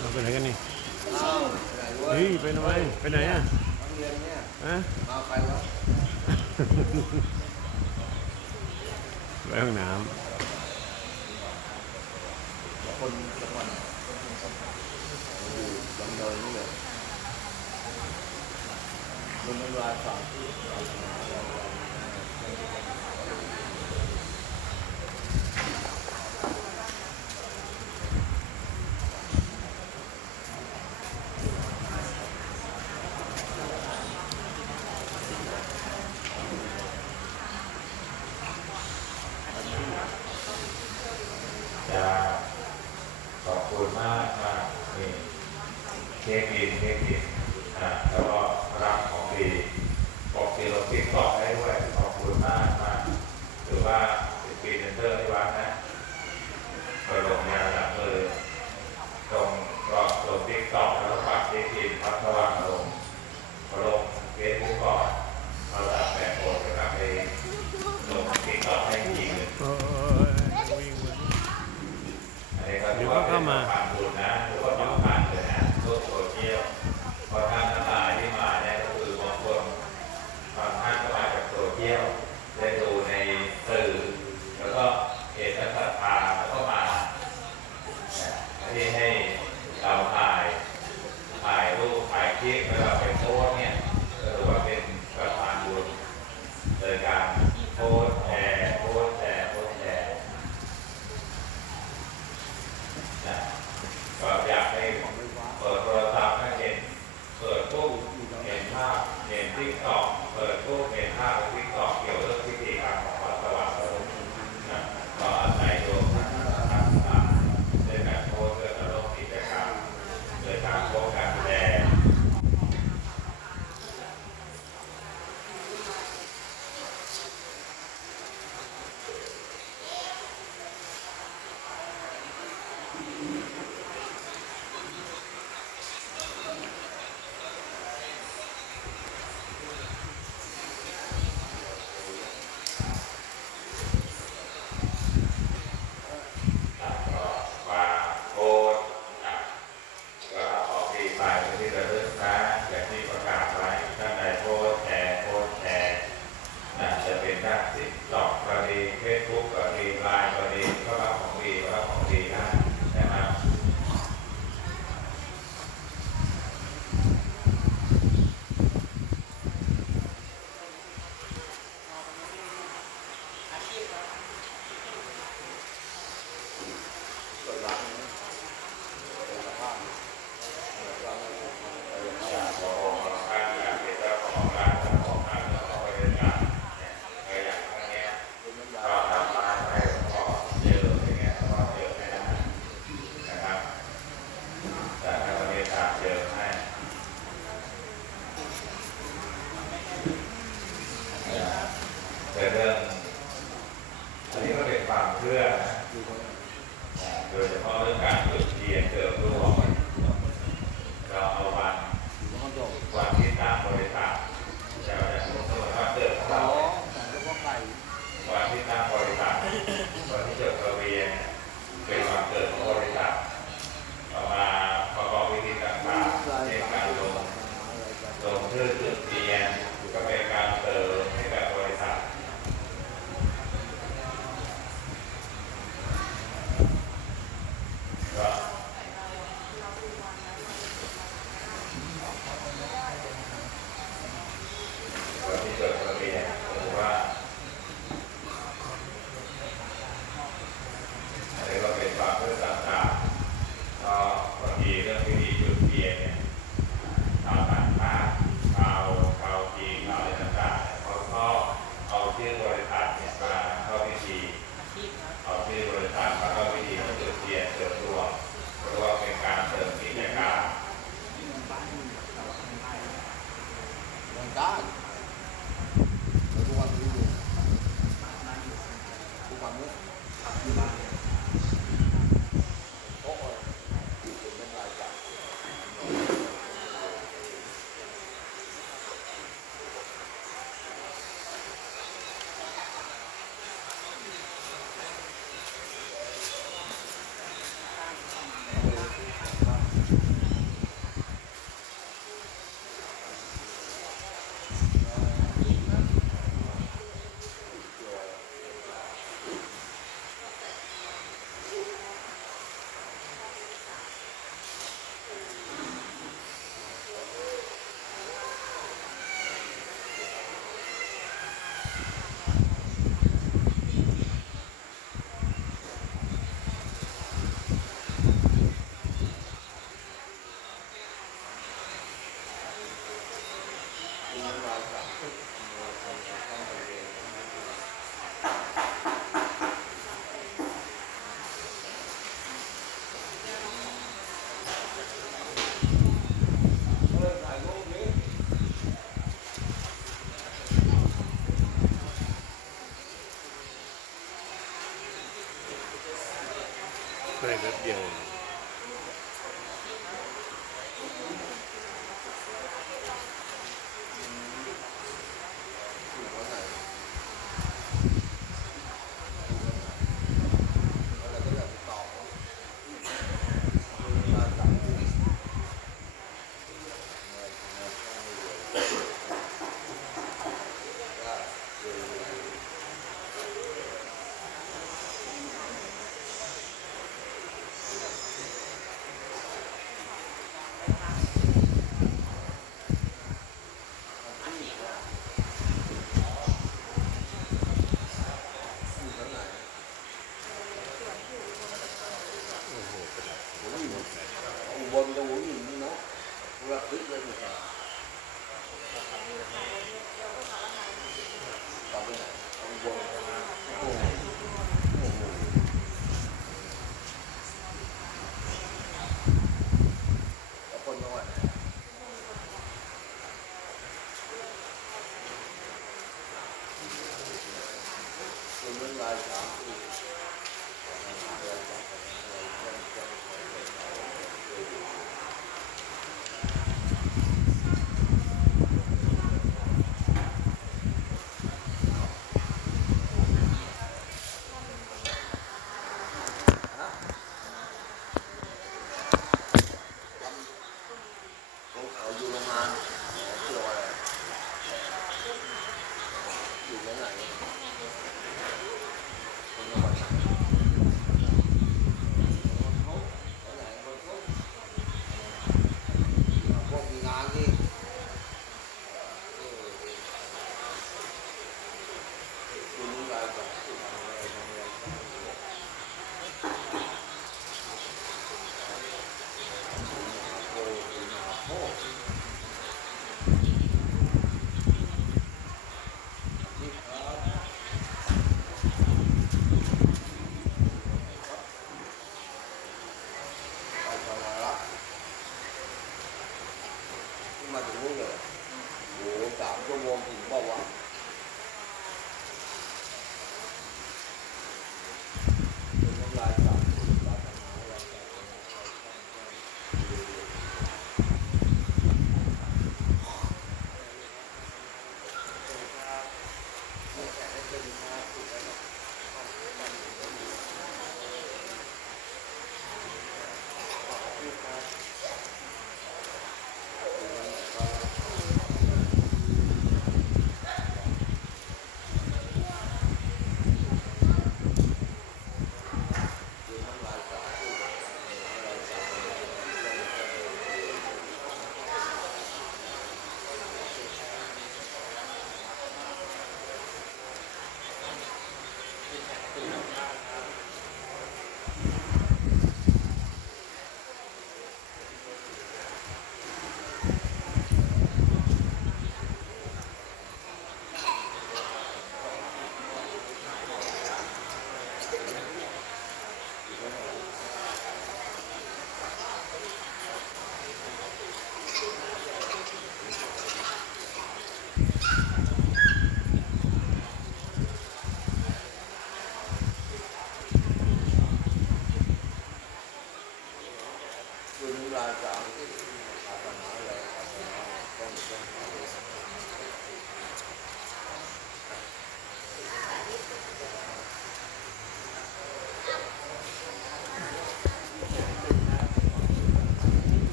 เราไปไหนกันนี่ เฮ้ยไปไหนไปไหนอะฮะไปแล้วไปห้องน้ำคนจังหวัดคนสมุทาครยัเดิน 我们来找找？that, game. คน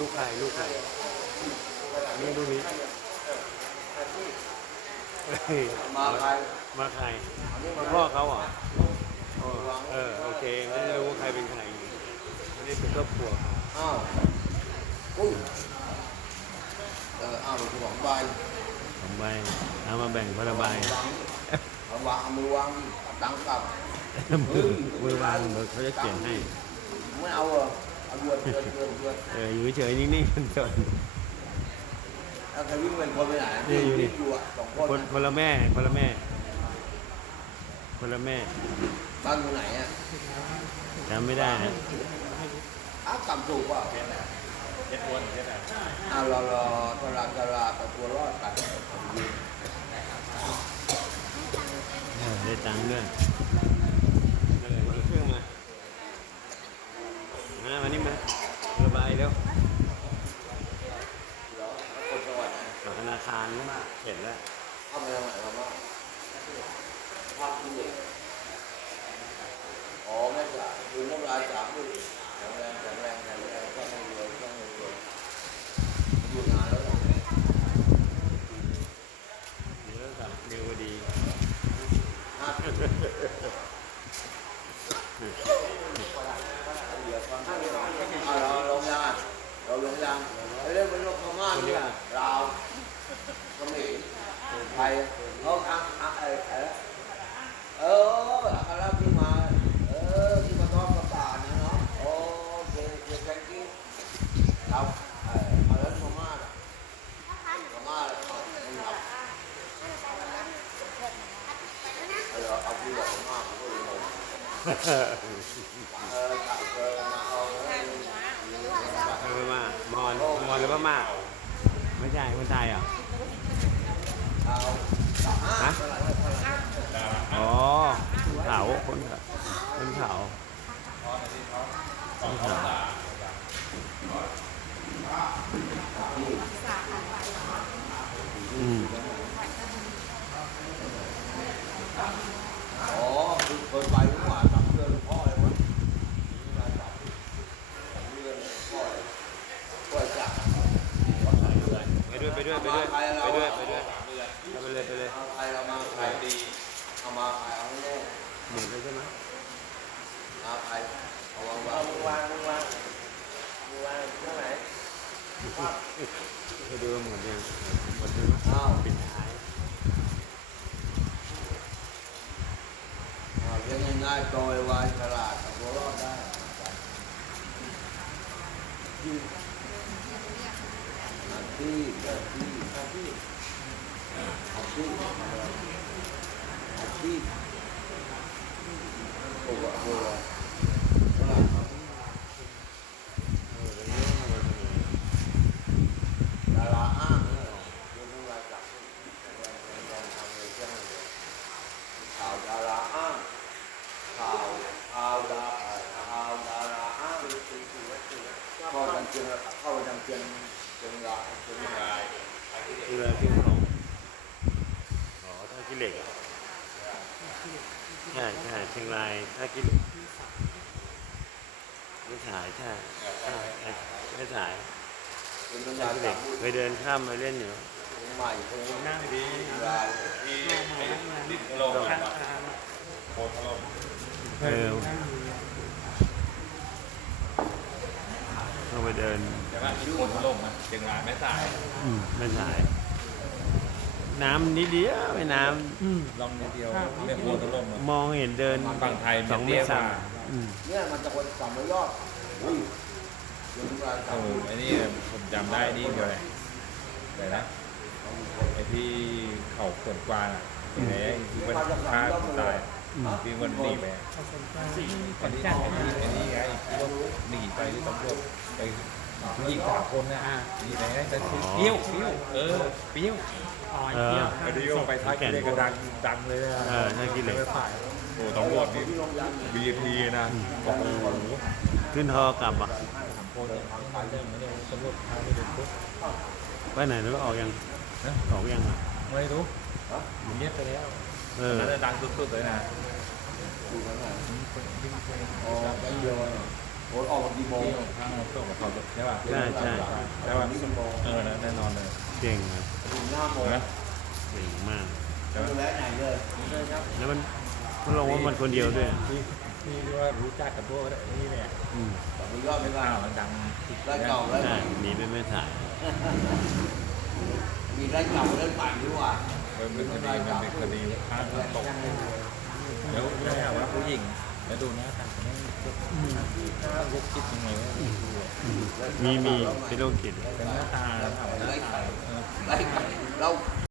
ลูกใครลูกใครนี่ลูกนี้เฮ้ยมาใครมาใครอันนี้มามาพ่อเขาเหรออ๋อเออโอเคไม่ได้รู้ว่าใครเป็นใครไม่ได้เป็นครอบครัวเขาอ้าวอุ้ยเอออ้าวเป็นของใบสองใบเอามาแบ่งคนละใบเอาวางเอามือวางดิเอาตังค์กลับมือมือวางเดี๋ยวเขาจะเขียนให้ไม่เอาเหรอ เอาเดือนเดือนเดือนเดือนเอออยู่เฉยๆนิ่งๆจนแล้วใครวิ่งเป็นคนไปไหนนี่อยู่นี่วิ่งอยู่อะสองคคนนนะคนละแม่คนละแม่ คนละแม่บ้านอยู่ไหนอะจำไม่ได้นะอ้าวต่ำสูงเปล่าเจ็ดวนเจ็ดอะอ้าวรอรอตลาดตลาดแต่ตัวรอดกันเอาไปยิงเออได้ตังค์ด้วยนั่นเลยคนละเครื่องมามามานี่มาคนละใบ เร็วเหรอแล้วคนจังหวัดไหนกับธนาคารนะเห็นแล้วเอาไปทำไมมาบ้างภาพที่เด็กอ๋อไม่จ่ายคือน้ำลายสามด้วยแข็งแรงแข็งแรงแข็งแรงก็ไม่รวยก็ไม่รวยอยู่นานแล้วเหรอ เดี๋ยวกับเดี๋ยวดี ห้าสิบเดี๋ยวฟังเอาเราลงยังอะเราลงยังไอ้เรื่องมันลงพม่าเนี่ยลาวเขมรไทยเอาอะอะไอ้ไอ้เอออัครราชที่มา เออที่มาทอดกระป่าเนี่ยเนาะโอเคโอเค thank you ครับเออเอาแล้วพม่าล่ะพม่าล่ะไม่รับเออเอาที่บอกพม่าผมก็เลยงง เออขับเออมาเอามอนมอนหรือว่ามาไม่ใช่คนไทยเหรอฮะเท่าไหร่เท่าไหร่อ๋อเขาคนเขาคนเขาคนเขาอืม อ๋อคือเคยไปเมื่อวานจับเรือหลวงพ่อเลยวะมาจับเรือหลวงพ่อเลยพ่อจับ ไปด้วยไปด้วยไปด้วยไปด้วยไปด้วยไปเลยไปเลย เอาใครเรามาใครดีเอามาใครเอาไม่แน่ หมดเลยใช่ไหม เอาใครเอาวางวางวางวางวางเท่าไหร่ ไปดูหมดยังหมดเลยอ้าวปิดท้ายอ้าวเลี้ยงง่ายๆโตไวๆฉลาดเอาตัวรอดได้อาชีพอาชีพอาชีพอาชีพอาชีพโอ้โหโอ้โหฉลาดครับ เออเรื่องอะไรกันเนี่ย ดาราอ้างเนี่ยเรื่องอะไรจับแสดงแสดงทำเลยแจ้งเลยข่าวดาราอ้างข่าวข่าวดาข่าวดาราอ้างเข้าดังเชียงเข้าดังเชียงเชียงรายเชียงราย คืออะไรที่ของอ๋อท่าขี้เหล็กอะใช่ใช่เชียงรายท่าขี้เหล็กไม่ถ่ายใช่ใช่ไม่ถ่าย เป็น ท่า ดา ขี้เหล็ ราก เคยเดินข้า มาเล่นอยู่นั่งดีรายที่ดินลมโคตรลมเออเข้าไปเดินแต่ว่าที่คนล่มนะเชียงรายแม่สายอืมไม่สาย น้ำนิดเดียวไม่น้ำลองนิดเดียวแม่โคนถล่มมองเห็นเดินฝั่งไทยสองเมตรสามเนี่ยมันจะคนสามร้อยยอดอุ้ยยังมีเวลาโอ้ผมจำได้นี่เดียวเลยแต่นะไอ้ที่เขาขวนกวางอะที่ไหนที่มันฆ่าคนตายที่มันหนีไปอันนี้อันนี้ไงที่ว่าหนีไปที่ตำรวจไปผู้หญิงสามคนนะหนีไปไงแต่คือเปรี้ยวเปรี้ยวเออเปรี้ยวเออไอ้ที่โยงไปท้ายกิเลสก็ดังดังเลยนะเออท่ากิเลสไม่ผ่านโอ้ตำรวจนี่ VIP นะโอ้โหขึ้นฮอกลับอะสามคนเนี่ยเริ่มไม่ได้ตำรวจพาไปดูปุ๊บ ไปไหนแล้วออกยังนะออกยังอะไม่รู้เงียบไปแล้วเออน่าจะดังสุดๆเลยนะอยู่ข้างไหนวิ่งไปอ๋อแป๊บเดียวอะโอ้ออกมากี่โมงเที่ยวข้างเราส่งกับเขาใช่ป่ะใช่ใช่ใช่ป่ะนี่กี่โมงเออแน่นอนเลยเก่งนะถึงห้าโมงใช่ไหมเก่งมากใช่ไหมดูแลไหนเลยแล้วมันมันลงว่ามันคนเดียวด้วยที่ที่ว่ารู้จักกับพวกนี่เนี่ยอืมสามร้อยยอดไม่ได้ข้าวมันดังได้เก่าแล้วใช่หนีไปไม่ถ่าย มีได้เก่าเล่นใหม่ด้วยว่ะมันเป็นคดีมันเป็นคดีฆ่าตกแล้วแล้วถามว่าผู้หญิงแล้วดูหน้าตาเขาไม่หน้าลุกคิดยังไงวะมีมีเป็นโรคจิตเป็นหน้าตาถามว่าหน้าตาได้เก่าเรา